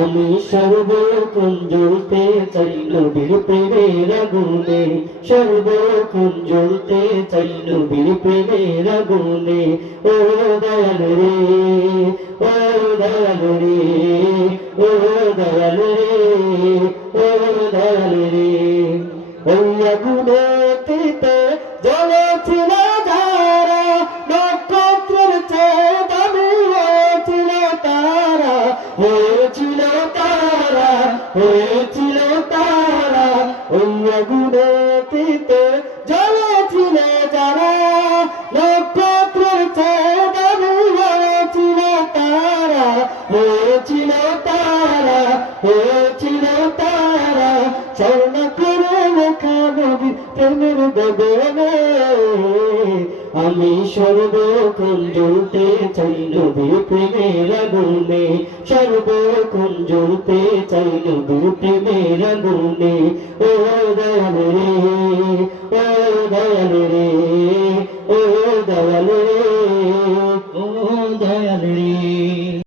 আমি সর্বক্ষণ জ্বলতে চাই নবীর প্রেমের আগুনে, সর্বক্ষণ জ্বলতে চাই নবীর প্রেমের আগুনে। ও দয়াল রে, ও দয়াল রে, ও দয়াল রে, ও দয়াল রে। ওই আগুনেতে জ্বলেছিল যারা, নক্ষত্রের চেয়ে দামি হয়েছিল তারা, হয়েছিল তারা, হয়েছিল তারা। ওই আগুনেতে জ্বলেছিল যারা, নক্ষত্রের চেয়ে দামি হয়েছিল তারা, হয়েছিল তারা, হয়েছিল তারা। স্বর্ণ করে লেখা নবীর প্রেমের গগনে, আমি সর্বক্ষণ জ্বলতে চাই নবীর প্রেমের আগুনে, সর্বক্ষণ জ্বলতে চাই নবীর প্রেমের আগুনে। ও দয়াল রে,